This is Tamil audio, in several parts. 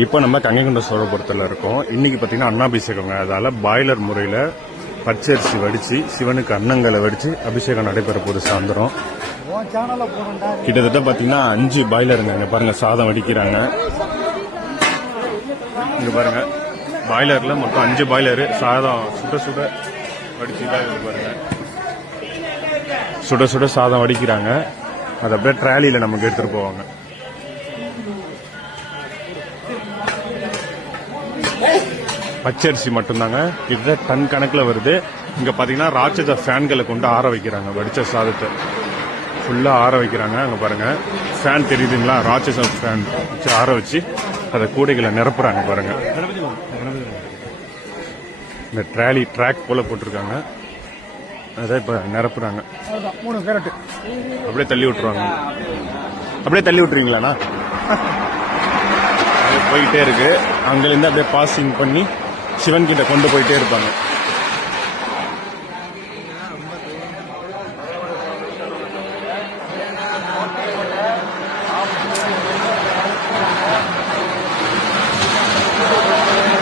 இப்போ நம்ம கங்கைகொண்ட சோழபுரத்தில் இருக்கோம். இன்னைக்கு பார்த்தீங்கன்னா அன்னாபிஷேகங்க அதால் பாய்லர் முறையில் பச்சரிசி வடித்து சிவனுக்கு அன்னங்களை வடித்து அபிஷேகம் நடைபெற போது சாயந்தரம். கிட்டத்தட்ட பார்த்தீங்கன்னா அஞ்சு பாய்லருங்க இங்கே பாருங்க சாதம் வடிக்கிறாங்க. இங்கே பாருங்க பாய்லரில் மொத்தம் அஞ்சு பாய்லரு. சாதம் சுட சுட வடிச்சுதான் பாருங்கள் பாருங்க. சுட சுட சாதம் வடிக்கிறாங்க. அதை அப்படியே ட்ராலியில் நமக்கு எடுத்துகிட்டு போவாங்க. பச்சரிசி மட்டும்தாங்க. கிட்டத்தட்ட டன் கணக்கில் வருது. இங்கே பார்த்தீங்கன்னா ராட்சத ஃபேன்களை கொண்டு ஆற வைக்கிறாங்க. வடித்த சாதத்தை. ஃபுல்லாக ஆற வைக்கிறாங்க. அங்கே பாருங்க. ஃபேன் தெரியுதுங்களா? ராட்சச ஃபேன் வச்சு ஆற வச்சு அதை கூடைகளை நிரப்புறாங்க பாருங்க. இந்த ட்ராலி ட்ராக் போல போட்டிருக்காங்க. அதை இப்போ நிரப்புறாங்க. அப்படியே தள்ளி விட்டுருவாங்க. அப்படியே தள்ளி விட்டுறீங்களாண்ணா? போயிட்டே இருக்கு. அங்கிருந்து அப்படியே பாசிங் பண்ணி சிவன் கிட்ட கொண்டு போயிட்டே இருப்பாங்க.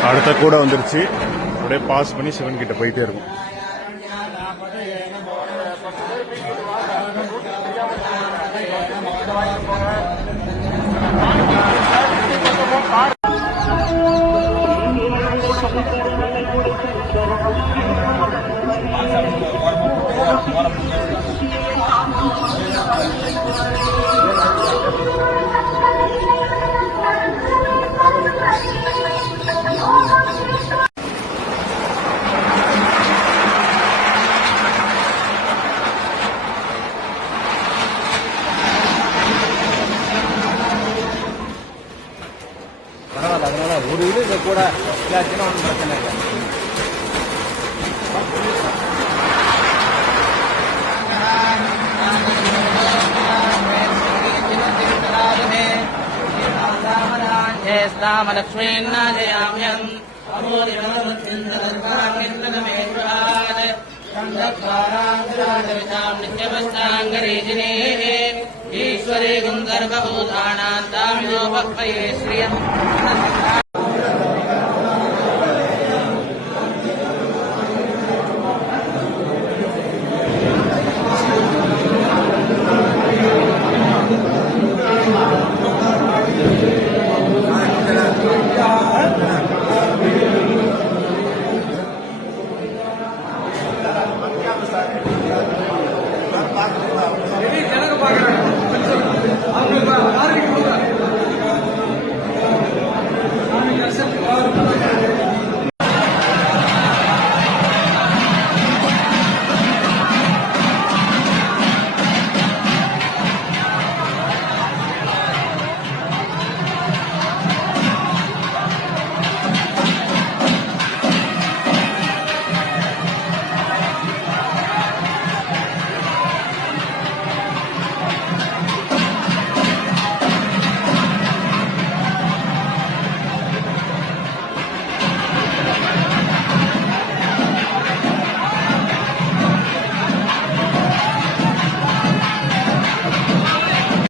அடுத்த கூட வந்துருச்சு. அப்படியே பாஸ் பண்ணி சிவன் கிட்ட போயிட்டே இருக்கும். Passa por uma forma, porque agora por ஒரு இது இந்த கூட இல்லாச்சுன்னா ஒன்றும் பிரச்சனை இல்லை स्तामलक्ष्मीन्नाजयाम्यम् नित्यपश्चाङ्गरीजिनेः ईश्वरे गुन्दर्भभूतानाम् तामिनोपक्वये श्रियम्